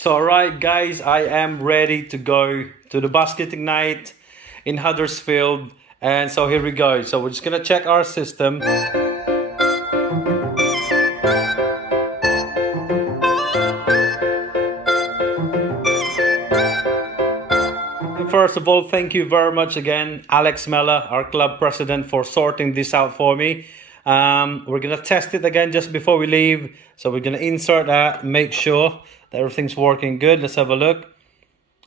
So, alright, guys, I am ready to go to the basketing night in Huddersfield. And so, here we go. So, we're just gonna check our system. First of all, thank you very much again, Alex Mella, our club president, for sorting this out for me. We're gonna test it again just before we leave. So we're gonna insert that, make sure that everything's working good. Let's have a look.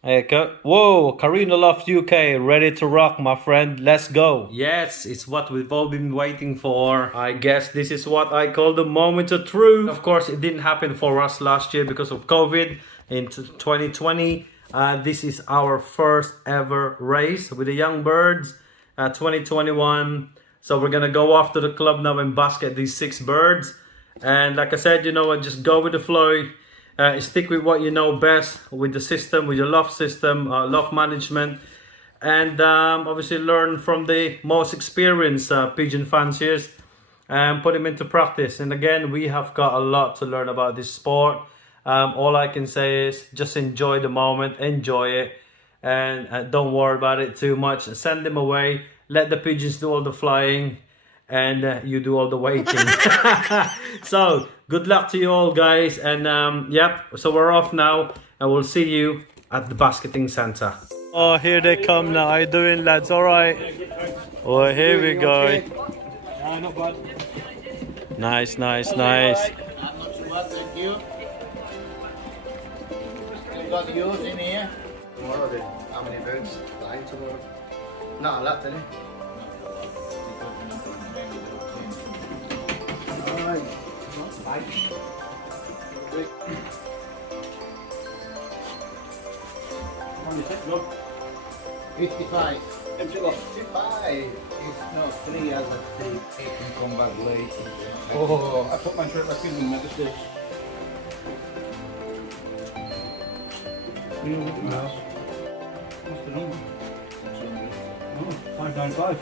There you go. Whoa, Karina Loft UK, ready to rock, my friend. Let's go. Yes, it's what we've all been waiting for. I guess this is what I call the moment of truth. Of course, it didn't happen for us last year because of COVID in 2020. This is our first ever race with the Young Birds 2021. So we're gonna go after the club now and basket these 6 birds. And like I said, you know what, just go with the flow. Stick with what you know best, with the system, with your loft system, loft management. And obviously learn from the most experienced pigeon fanciers and put them into practice. And again, we have got a lot to learn about this sport. All I can say is just enjoy the moment, enjoy it, and don't worry about it too much. Send them away, let the pigeons do all the flying, and you do all the waiting. So good luck to you all, guys, and yep, so we're off now, and we'll see you at the basketing center. Oh, here they come now. How you doing, lads? All right. Oh, here we go. Not bad. Nice. Not so bad, thank you. Got the yours in here. Tomorrow then, how many birds flying tomorrow? Not a lot, then. Alright. 55. 55. It's not 3 as a 3. It can come back late. Oh, I put my shirt back in and never stitch. What's the number? Oh, 595.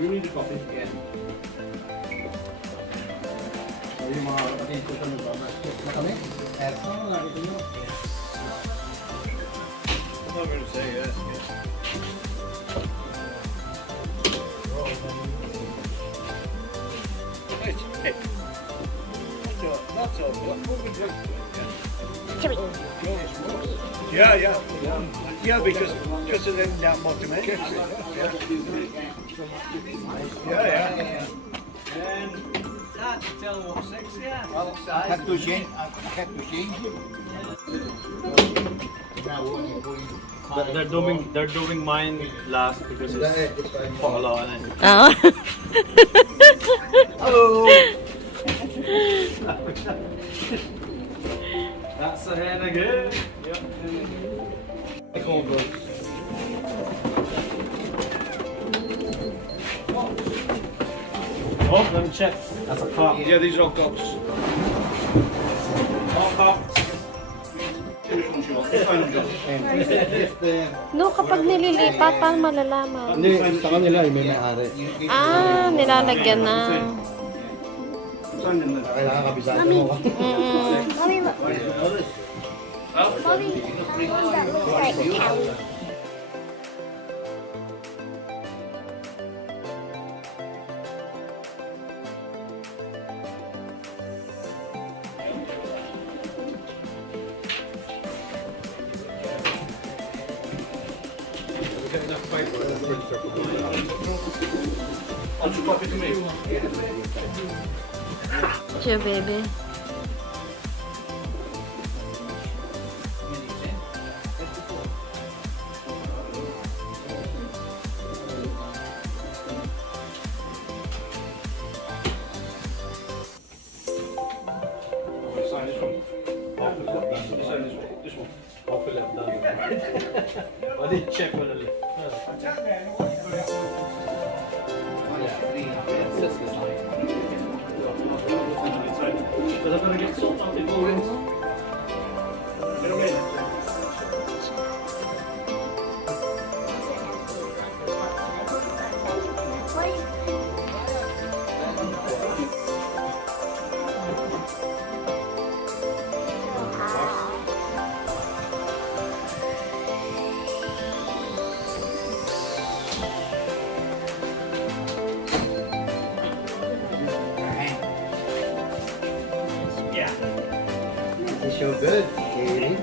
You need a coffee? Yeah. I'm not going to say yes. That's all. Yeah, because of them that motivation. Yeah. And that to tell what 6, yeah. Well, I had to change. They're doing mine last because it's quite a lot in it. Oh. Hello. That's a hen again. Yep. Oh, let me check. That's a cock. Yeah, these are all cocks. All cocks. No, kapag nililipat, paano malalaman? Hindi, sa kanila may may-ari. Ah, nilalagyan na. Kailangan kabisado mo. Mommy, look. Mommy, that looks like a cow. I'll just copy to me. Sure, baby. Sign this one. Sign this one. Hopefully I'm done. I did check on the list. Because I'm going to get salt out the bones. good bird. Katie.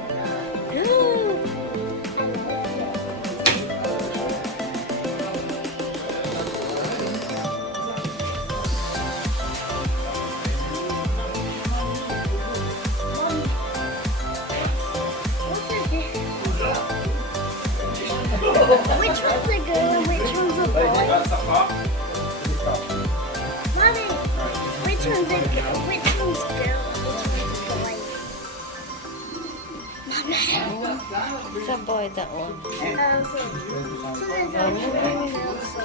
Which one's a girl and which one's a boy? Mommy, which one's a girl? Which one's girl? Which one's boy? It's a boy, that one. So there's actually also.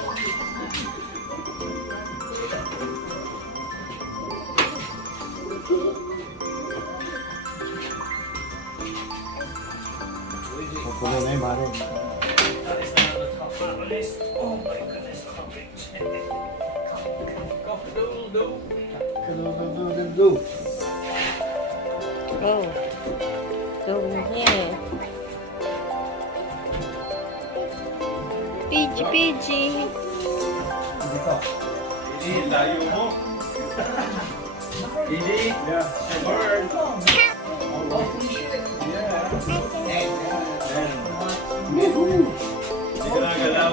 Go. Go here. Pidgey. Idi, layo mo. Idi, bird. Hindi ka nagalaw.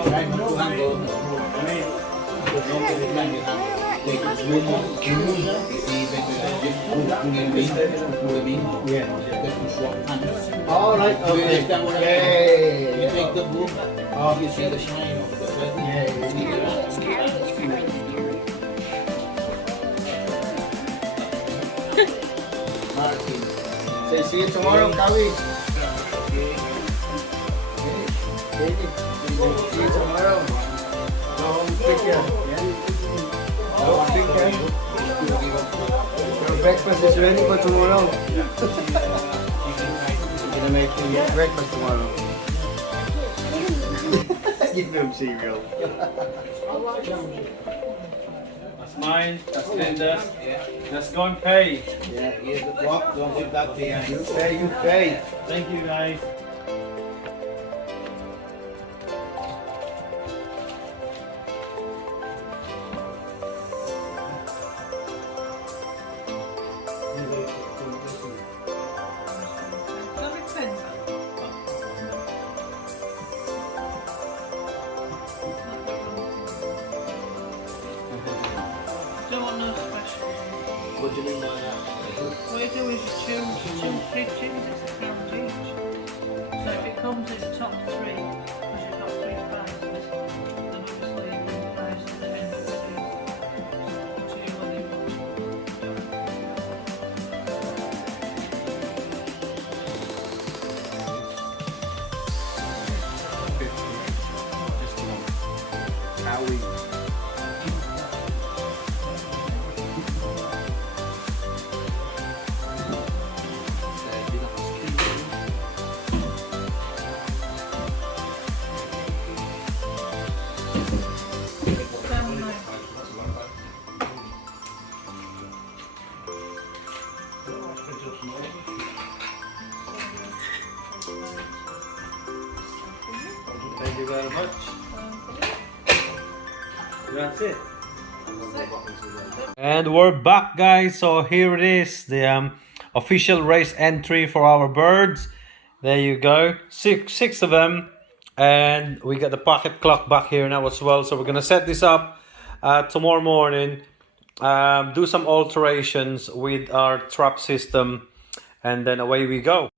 All right, okay. Yay. You take the book off, you see the shine of the feather. It's Callie. Martin. Say, see you tomorrow, Kawi. Katie, see you tomorrow. Go home, take care. Go home, take care. Your breakfast is ready for tomorrow. We're gonna make you breakfast tomorrow. Give them cereal. That's mine. That's Linda's. Let's go and pay. Yeah, here's the clock, don't give that to you. You pay, you pay. Thank you, guys. Don't want no special. What do you mean by that? What you do is you choose two pigeons, it's £1 each. So if it comes in the top three, because you've got 3 pounds, then obviously you win prize to the end of the two money. Kawi. Thank you very much. That's it. And we're back, guys. So here it is, the official race entry for our birds. There you go, six of them, and we got the pocket clock back here now as well. So we're gonna set this up tomorrow morning, do some alterations with our trap system, and then away we go.